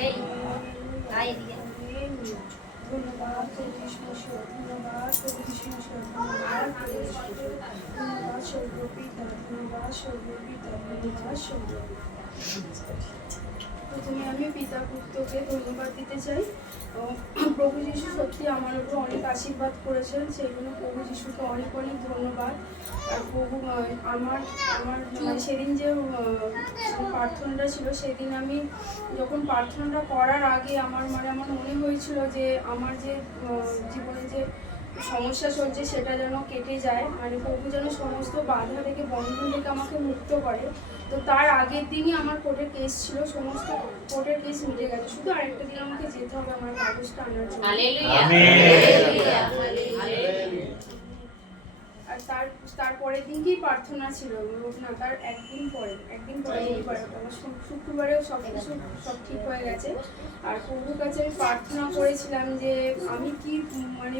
সেই তাই এদিকে। ধন্যবাদ প্রথমে আমি পিতা পুত্রকে ধন্যবাদ দিতে চাই। প্রভু যিশু সত্যি আমার উপর অনেক আশীর্বাদ করেছেন। সেই জন্য প্রভু যিশুকে অনেক অনেক ধন্যবাদ। আর প্রভু আমার আমার মানে সেদিন যে প্রার্থনাটা ছিল, সেদিন আমি যখন প্রার্থনাটা করার আগে আমার মানে আমার মনে হয়েছিল যে আমার যে জীবনে যে সমস্যা চলছে সেটা যেন কেটে যায়। মানে প্রভু যেন সমস্ত বাধা থেকে বন্ধন থেকে আমাকে মুক্ত করে। তো তার আগের দিনই আমার কোর্টের কেস ছিল। সমস্ত কোর্টের কেস মিটে গেছে। শুধু আরেকটা দিন আমাকে যেতে হবে আমার কাগজটা আনার জন্য। তার তারপরের দিনকেই প্রার্থনা ছিল না তার একদিন পরে একদিন পরে শুক্রবারেও সব কিছু সব ঠিক হয়ে গেছে। আর প্রভুর কাছে আমি প্রার্থনা করেছিলাম যে আমি কি মানে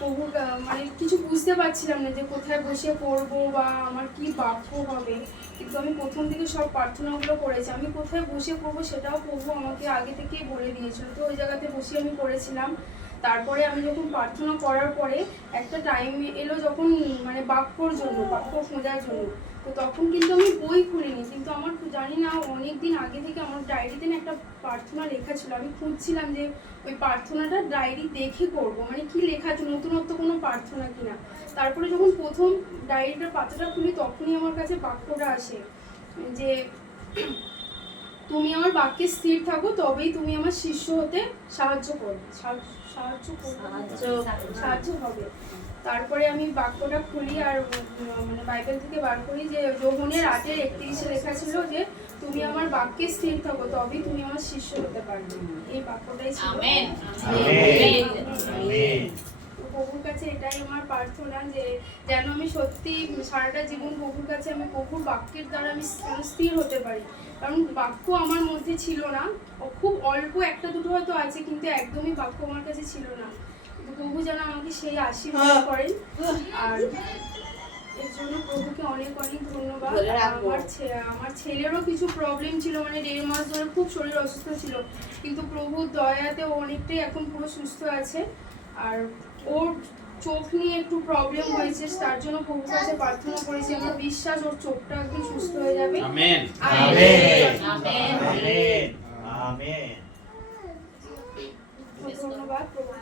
প্রভুর মানে কিছু বুঝতে পারছিলাম না যে কোথায় বসে করব বা আমার কি বাক্য হবে। কিন্তু আমি প্রথম থেকে সব প্রার্থনাগুলো করেছি। আমি কোথায় বসে করব সেটাও প্রভু আমাকে আগে থেকেই বলে দিয়েছিল। তো ওই জায়গাতে বসে আমি করেছিলাম। তারপরে আমি যখন প্রার্থনা করার পরে একটা টাইম এলো যখন মানে বাক্যর জন্য, বাক্য খোঁজার জন্য। তো তখন কিন্তু আমি বই খুলিনি, কিন্তু আমার জানি না অনেক দিন আগে থেকে আমার ডায়েরিতে না একটা প্রার্থনা লেখা ছিল। আমি খুঁজছিলাম যে ওই প্রার্থনাটা ডায়েরি দেখে করব মানে কি লেখা আছে, নতুনত্ব কোনো প্রার্থনা কিনা। তারপরে যখন প্রথম ডায়েরিটার পাতাটা খুলি, তখনই আমার কাছে বাক্যটা আসে যে তুমি আমার বাক্যে স্থির থাকো তবেই তুমি আমার শিষ্য হতে সাহায্য করবে সাহায্য সাহায্য করবে। সাহায্য হবে। তারপরে আমি বাক্যটা খুলি আর মানে বাইবেল থেকে বার করি যে যৌবনের আটের একত্রিশে লেখা ছিল যে তুমি আমার বাক্যে স্থির থাকো তবেই তুমি আমার শিষ্য হতে পারবে। এই বাক্যটাই ছিল। আমার প্রার্থনা যে যেন আমি সত্যি সারাটা জীবন প্রভুর কাছে আমি প্রভুর বাক্যের দ্বারা আমি স্থির হতে পারি। কারণ বাক্য আমার মধ্যে ছিল না। ও খুব অল্প একটা দুটো হয়তো আছে কিন্তু একদমই বাক্য আমার কাছে ছিল না। প্রভু যেন আমাকে সেই আশীর্বাদ করেন। আর এর জন্য প্রভুকে অনেক অনেক ধন্যবাদ। আমার আমার ছেলেরও কিছু প্রবলেম ছিল মানে দেড় মাস ধরে খুব শরীর অসুস্থ ছিল। কিন্তু প্রভুর দয়াতে ও অনেকটাই এখন পুরো সুস্থ আছে। আর ওর চোখ নিয়ে একটু প্রবলেম হয়েছে তার জন্য প্রভুর কাছে প্রার্থনা করেছি আমার বিশ্বাস ওর চোখটা একদম সুস্থ হয়ে যাবে। Amen amen. Amen. Amen amen ধন্যবাদ প্রভু